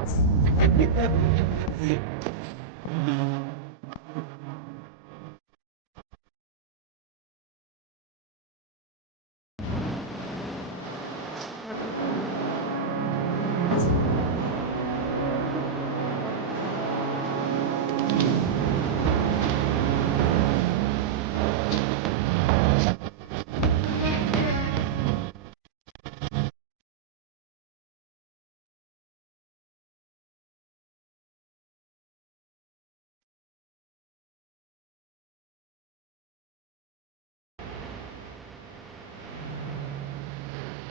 You-